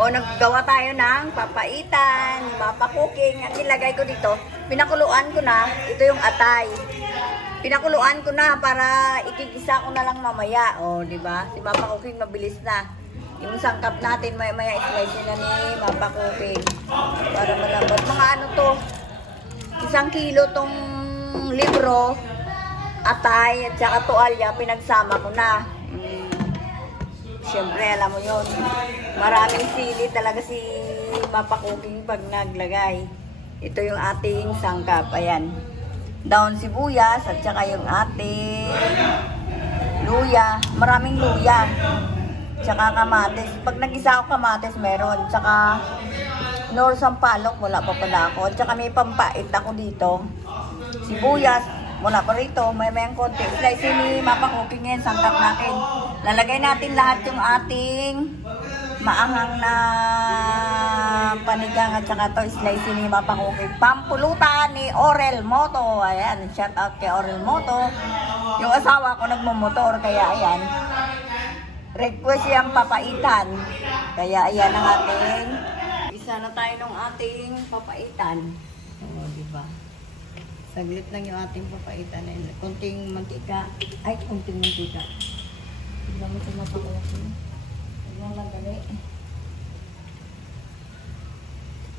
O, naggawa tayo ng papaitan, mapa-cooking. Ang nilagay ko dito, pinakuluan ko na. Ito yung atay. Pinakuluan ko na para ikikisa ko na lang mamaya. O, di ba? Si mapa-cooking mabilis na. Yung sangkap natin, maya slice na ni mapa-cooking. Para malambot. Mga ano to, 1 kilo tong libro, atay, at saka tuwalya, pinagsama ko na. Siyempre, alam mo yun, maraming sili talaga si mapa-cooking pag naglagay. Ito yung ating sangkap. Ayan. Daon sibuyas at saka yung ating luya. Maraming luya. Tsaka kamatis. Pag nag-isa ako kamatis, meron. Tsaka nor sampalok, wala pa pala ako. Tsaka may pampait ako dito. Sibuyas. Wala pa rito, may konti. Slice ni mapa-cooking yan, sangkap natin. Lalagay natin lahat yung ating maanghang na panigang at saka to slice ni mapa-cooking. Pampulutan ni Orel Moto. Ayan, shout out kay Orel Moto. Yung asawa ko nagmumotor, kaya ayan. Request siyang papaitan. Kaya ayan ang ating, isa na tayo ng ating papaitan. O, diba? Saglit lang yung ating papaitan na yun. Konting mantika. Ay, konting mantika. Tignan mo sa mapa-cooking. Tignan lang gali.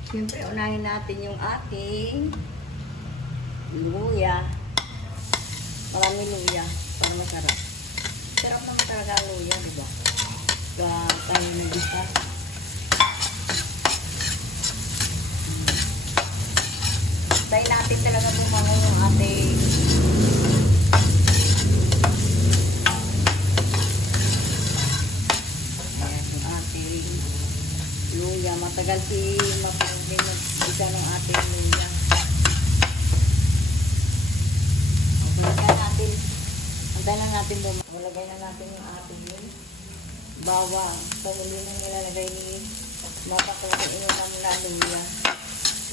Siyempre, unahin natin yung ating luya. Marami luya para masarap. Sarap naman talaga ang luya, diba? Tayo nag-isa. Tayo natin talaga bumangon yung ating ayan, yung ating luya. Matagal si mapagin mag-isa ng ating luya. Lagyan natin, antay lang natin bumangon. Lagay na natin yung ating bawang. Pahuli na nilalagay ni mapakuluin yung na luya.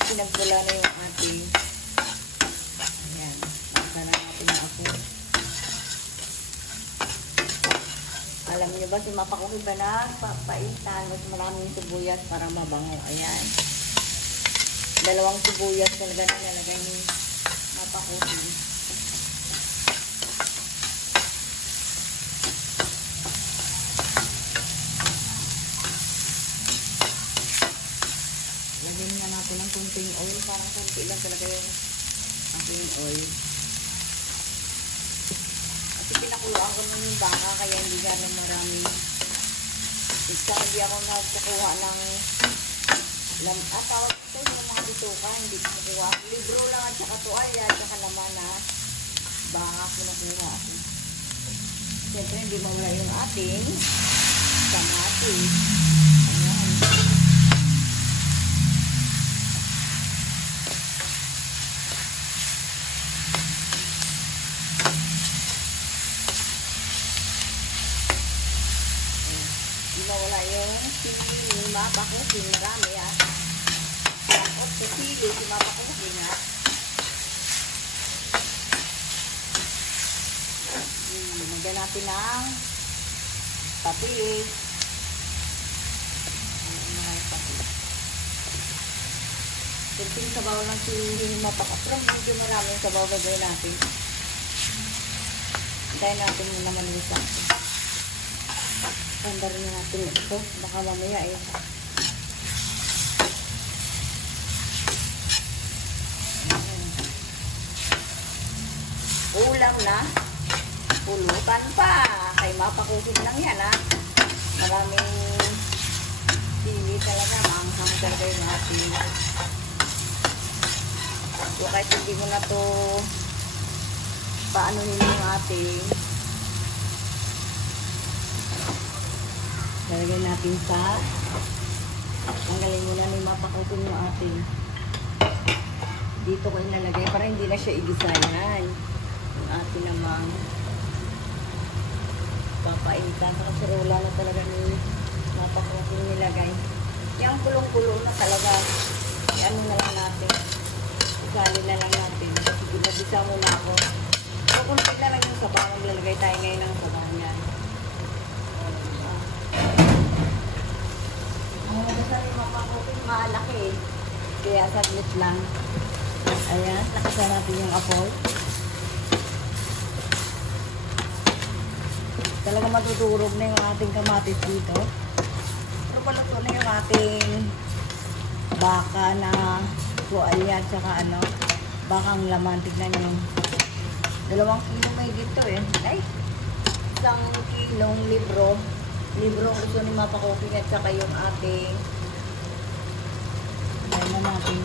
Pinagpula na yung ating ayan, baka na natin na ako. Alam niyo ba si mapa-cooking ba na papaitan, mas maraming sibuyas para mabango. Ayan, 2 sibuyas talaga na nalagay ni mapa-cooking. Lagyan na natin ng kunting oil. Parang kunti lang talaga yung ating oil. Kasi pinakuluan ko ng baka kaya hindi gano'ng marami. Isa hindi ako nagkukuha ng tawag ito yung mga bituka. Hindi ko kukuha. Libro lang at saka tuwalya at saka laman na baka kinukuha ako. Siyempre hindi mawala yung ating kamatis. Ayan. Mawala yung sili ni mapa-cooking. Marami ah. Tapos sa sili si mapa-cooking ah. Magyan natin ng patis. Kunting sabaw lang sili ni mapa-cooking. Medyo marami yung sabaw gagawin natin. Hintayin natin muna malusa. Tanda rin natin ito. Baka mamaya eh. Ulam na. Pulutan pa. Kay mapa-cooking lang yan ha. Maraming sili talaga. Maanghang talaga yung ating. So kahit hindi mo na to paano nyo yung ating. Lalagay natin sa tanggalin muna ng mapa-cooking yung ating dito ko ilalagay para hindi na siya igisayan yung ating namang papaitan kasi wala na talaga ng mapa-cooking nilagay yung kulong-kulong na talaga ano na lang natin isali na lang natin kasi ginabisa muna ako so kung na lang yung sabaw maglalagay tayo ngayon ng sabaw niyan. Basta yung mapakupin malaki eh. Kaya saglit lang. Ayan, nakasan natin yung apoy. Talaga matutulog na yung ating kamatis dito. Pero paluto na yung ating baka na tuwalya at saka ano, bakang laman. Tignan nyo. 2 kilo may dito eh. Ay! 1 kilong libro. Libro ang gusto ni Mapakoping at saka yung ating ayan na natin.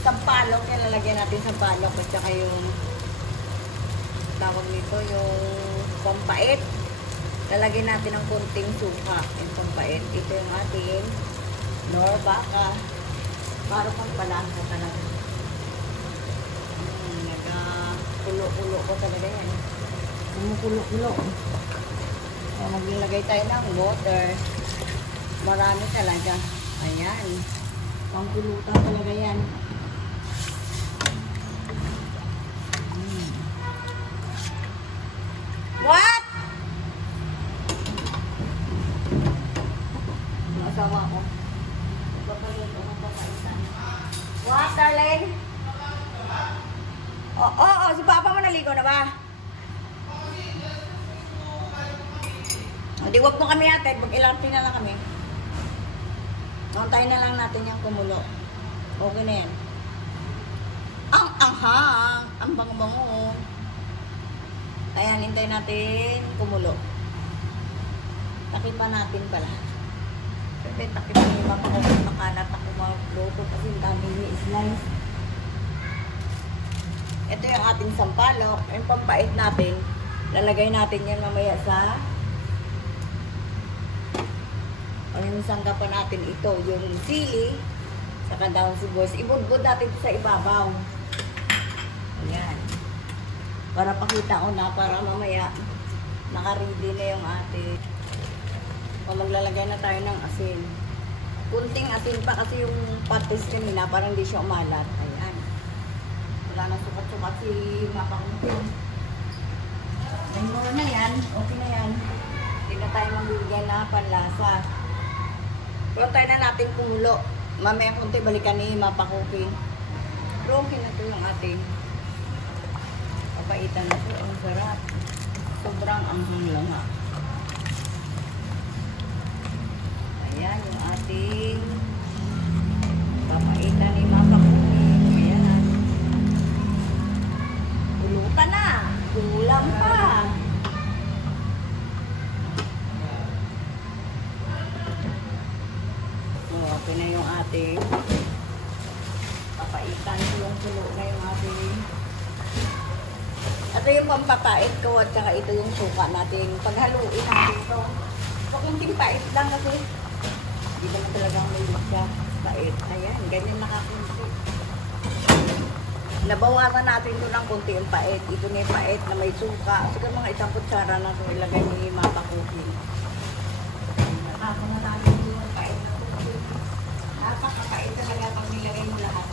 Sampalok. Yan lalagyan natin sampalok at saka yung tawag nito yung pampait. Lalagyan natin ng konting suka. Yung pampait. Ito yung ating nor baka. Para pang palasa talaga. Nagkulo-kulo ko talaga yan. Kumukulo-kulo. So, maglagay tayo ng water. Marami talaga. Ayan. Pangkulutan talaga yan. What? Masawa ko. Papaluto ko papaitan. What, darling? Oo, si Papa mo naligo na ba? Hindi, wag mo kami atid. Mag-ilanti na lang kami. Mantayin na lang natin yung kumulo. Okay na yan. Ang anghang. Ang bango-bango. Ayan, hintayin natin kumulo. Takipan natin pala. Kasi takipan yung mga kung makalat na kumagluto kasi ang dami ni-slice. Ito yung ating sampalok. Yung pampait natin. Lalagay natin yan mamaya sa yung sanggapan natin ito. Yung sili saka daw sibuyas. Ibudbud natin sa ibabaw. Ayan. Para pakita ko na para mamaya naka-ready na yung ating. O maglalagay na tayo ng asin. Kunting asin pa kasi yung patis kanina parang hindi siya umalat. Ayan. Wala na sukat-sukat si Mapakoping. Then more na yan. Okay na yan. Hindi na tayo magbibigay na panlasa. Pero tayo na natin kumulo. Mamaya kunti balikan ni Mapakoping. Pero okay na ito yung ating papaitan na ito. Ang sarap. Sobrang anghang lang ha. Ayan yung ating papaitan ni Mapakoping. Ayan na. Pulutan na. Kulang pa. Okay na yung ating papaitan. Yung pulo na yung ating. Ito yung pampapait ko at saka ito yung suka natin. Paghaluin natin ito. So, kunting pait lang kasi hindi naman talagang may siya pait. Ayan, ganyan nakakunti. Nabawasan natin ito ng kunti yung pait. Ito na yung pait na may suka. Siguro mga 1 kutsara na ito ilagay ni Mapakoping. Nakakuna natin yung pait na kunti. Napakapait talaga pag nilagay mo lahat.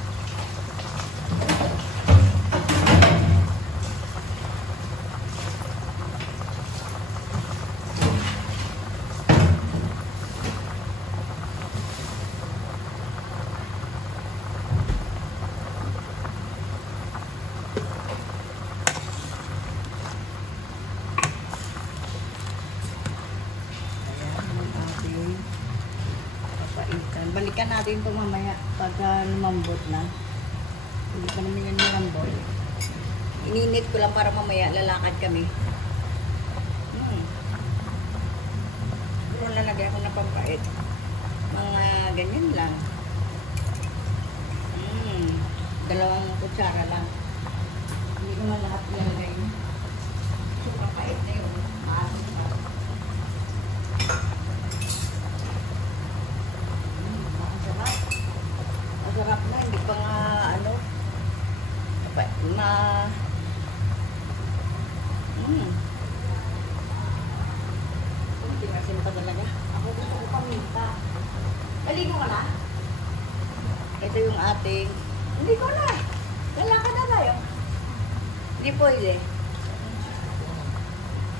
Balikan natin ito mamaya pagka lumambot na. Hindi pa naman yan lumambot. Ininit ko lang para mamaya lalakad kami. Pero lalagay ako na pampait. Mga ganyan lang. 2 kutsara lang. Hindi ko man lahat lalagay. So, pampait na yun. Masarap na, hindi pa nga ano kunting asin pa talaga. Ako gusto ko paminta. Naligo ka na? Ito yung ating hindi ko na. Lalakad na tayo. Hindi pwede.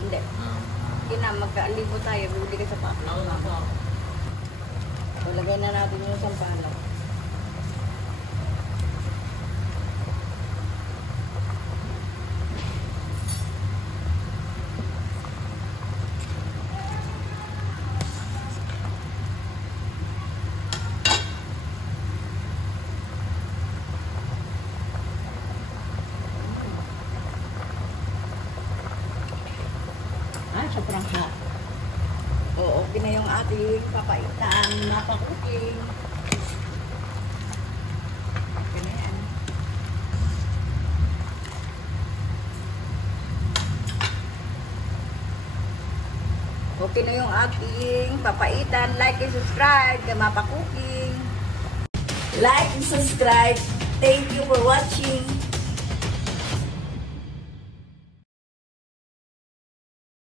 Hindi. Hindi na, magkaaligo tayo. Bibili ka sa papi. Ilagay na natin yung sampalok. Sobrang hot. Oo, okay na yung ating papaitan, mapakuking. Okay na yan. Okay na yung ating papaitan. Like and subscribe kay Mapa Cooking. Like and subscribe. Thank you for watching.